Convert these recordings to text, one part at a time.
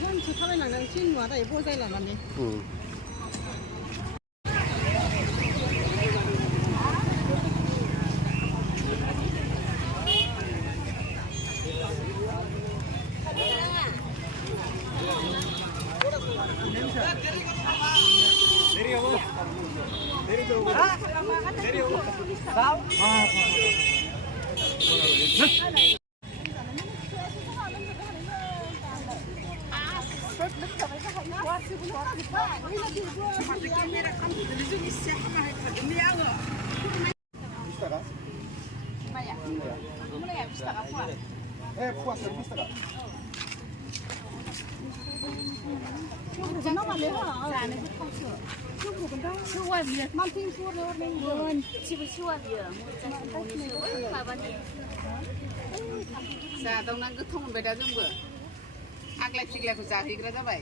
जोंसो थाबायलांनानै नुवा दायो बजाय लानानै जादावना गोथाव मोनबाय दा जोंबो आग्लाय फिग्लायखौ जाहैग्रा जाबाय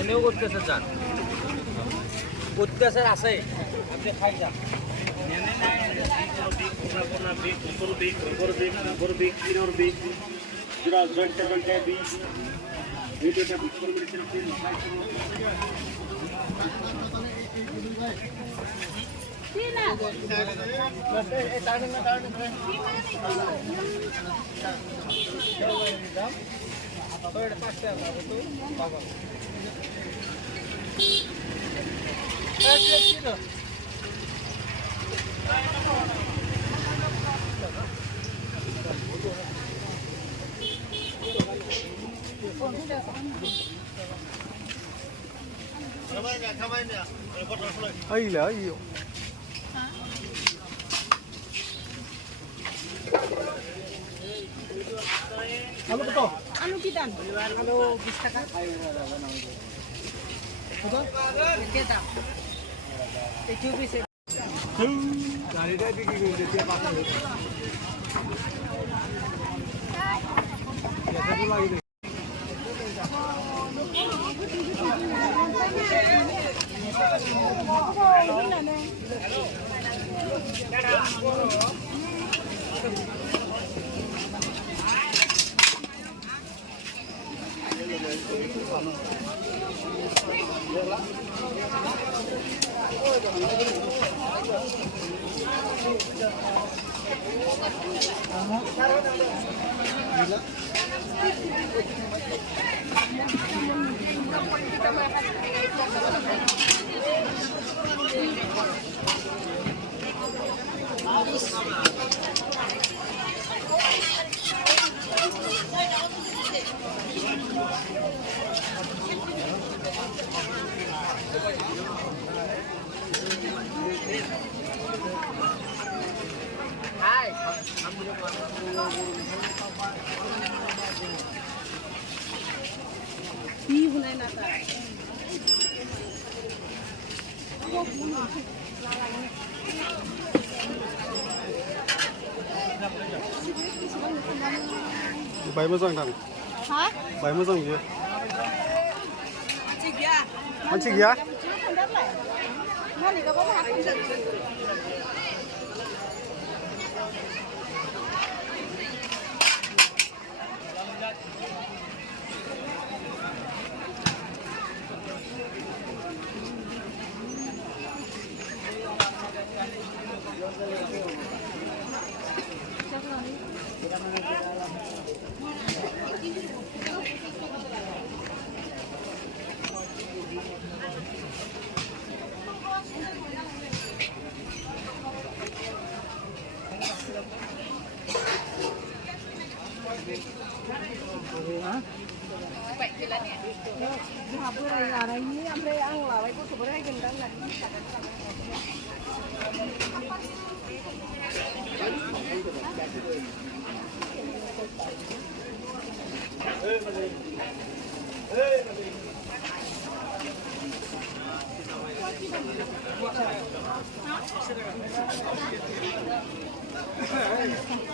এনেও করতেছে যান করতেছে আছে আপনি খাই যান आलू की दाम आलू 20 টাকা কত কে দাম এই 24 গাড়িটা বিক্রি করে দিতে পারবে কত লাগে बाय मोजां थां बाय मोजां बियो मानसि गैया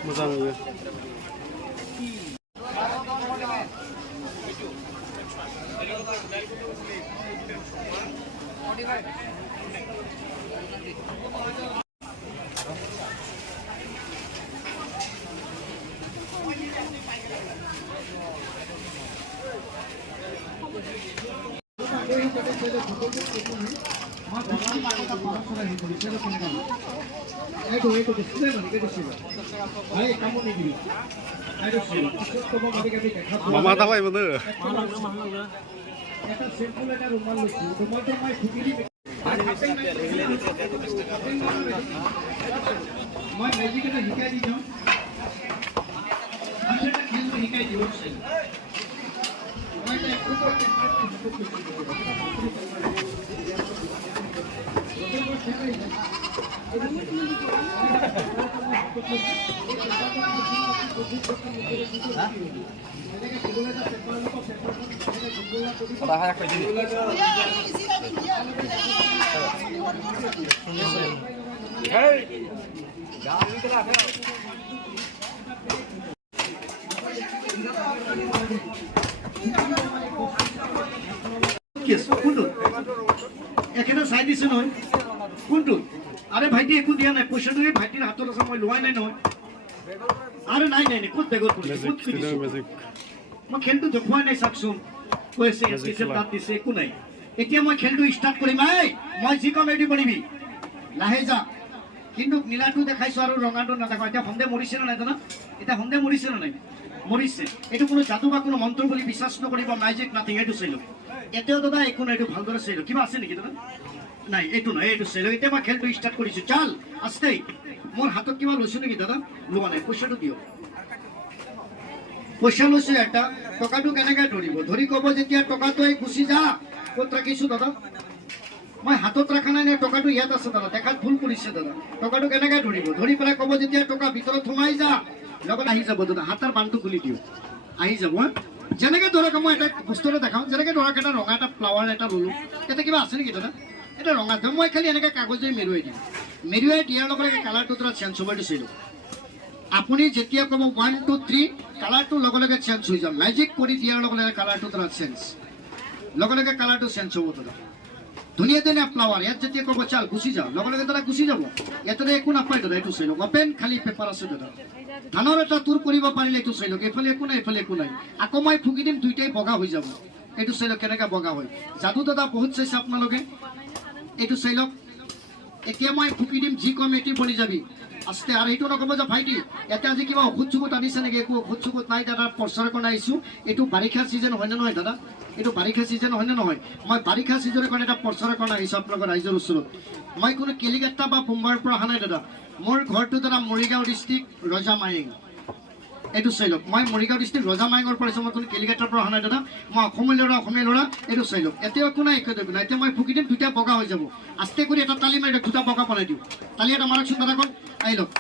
मोजां बियो मामा थाबाय मोनो এখানে চাই দিছে নহয় কোনটো আরে ভাইটি একো দিয়া নাই পইচাটো ভাইটিৰ হাতত আছে মই লোৱাই নাই নহয় আৰে নাই নাই ক'ত বেগত মই খেলটো দেখুৱাই নাই চাকচোন কৈছে এসিছে তাত দিছে একো নাই এতিয়া মই খেলটো ষ্টাৰ্ট কৰিম মই যি কম এডি কৰিবি লাহে যা কিন্তু নীলাটো দেখাইছো আৰু ৰঙাটো নাদেখাও এতিয়া সন্দেহ মৰিছে না নাই জানা এটা সন্দেহ মৰিছে না নাই মৰিছে এইটো কোনো জাদু বা কোনো মন্ত্ৰ বুলি বিশ্বাস নকৰিব ম্যাজিক নাথিং এইটো চাইলো এতিয়াও দাদা একো নাই এইটো ভালদৰে চাইলো কিবা আছে নেকি দাদা নাই এইটো নাই এইটো চাইলো এতিয়া মই খেলটো ষ্টাৰ্ট কৰিছো চাল আস্তে মোৰ হাতত কিবা লৈছো নেকি দাদা লোৱা নাই পইচাটো দিয়ক পইচা লৈছো এটা টকাটো কেনেকৈ ধৰিব ধৰি ক'ব যেতিয়া টকাটো গুচি যা ক'ত ৰাখিছো দাদা মই হাতত ৰাখা নাই নে টকাটো ইয়াত আছে দাদা দেখাত ভুল কৰিছে দাদা টকাটো কেনেকৈ ধৰিব ধৰি পেলাই ক'ব যেতিয়া টকা ভিতৰত সোমাই যা লগত আহি যাব দাদা হাতৰ বান্ধটো খুলি দিওঁ আহি যাব যেনেকৈ ধৰক মই এটা বস্তু এটা দেখাওঁ যেনেকৈ ধৰক এটা ৰঙা এটা ফ্লাৱাৰ এটা ল'লোঁ ইয়াতে কিবা আছে নেকি দাদা এটা ৰঙা ধৰক মই খালি এনেকৈ কাগজে মেৰুৱাই দিওঁ মেৰুৱাই দিয়াৰ লগে লগে কালাৰটো তোৰা চেঞ্জ হ'ব দিছিলোঁ আপুনি যেতিয়া ক'ব 1 2 3 কালাৰটো লগে লগে চেঞ্জ হৈ যাব মেজিক কৰি দিয়াৰ লগে লগে কালাৰটো তোৰা চেঞ্জ লগে লগে কালাৰটো চেঞ্জ হ'ব তোৰা ধুনীয়া ধুনীয়া ফ্লাৱাৰ ইয়াত যেতিয়া ক'ব চাল গুচি যাওঁ লগে লগে দাদা গুচি যাব ইয়াতে একো নাপায় দাদা এইটো চাই লওক অপেন খালি পেপাৰ আছে দাদা ধানৰ এটা তোৰ কৰিব পাৰিলে এইটো চাই লওক এইফালে একো নাই এইফালে একো নাই আকৌ মই ফুকি দিম দুইটাই বগা হৈ যাব এইটো চাই লওক কেনেকৈ বগা হয় যাদু দাদা বহুত চাইছে আপোনালোকে এইটো চাই লওক এতিয়া মই ফুকি দিম যি কমিটি বনি যাবি আস্তে আৰু এইটো নক'ব যে ভাইটি ইয়াতে আজি কিবা ঔষধ চুকুত আনিছে নেকি একো ঔষধ চুকুত নাই দাদা প্ৰচাৰ কৰা আহিছোঁ এইটো বাৰিষা ছিজন হয়নে নহয় দাদা এইটো বাৰিষা ছিজন হয়নে নহয় মই বাৰিষা ছিজনৰ কাৰণে এটা প্ৰচাৰ কৰা আহিছোঁ আপোনালোকৰ ৰাইজৰ ওচৰত মই কোনো কেলিকাটা বা মুম্বাইৰ পৰা অহা নাই দাদা মোৰ ঘৰটো দাদা মৰিগাঁও ডিষ্ট্ৰিক্ট ৰজামাইং এইটো চাই লওক মই মৰিগাঁও ডিষ্ট্ৰিক্ট ৰজামাইঙৰ পৰা মই কোনো কেলিকাটাৰ পৰা অহা নাই দাদা মই অসমীয়া ল'ৰা এইটো চাই লওক এতিয়া একো নাই একো নাই এতিয়া মই ফুকি দিম দুটা বগা হৈ যাব আস্তে কৰি এটা তালি মাৰি দুটা বগা বনাই দিওঁ তালি এটা মাৰকচোন দাদাখন আহি লওক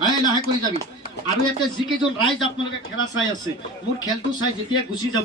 আহি লাহে কৰি যাবি আৰু ইয়াতে যিকেইজন ৰাইজ আপোনালোকে খেলা চাই আছে মোৰ খেলটো চাই যেতিয়া গুচি যাব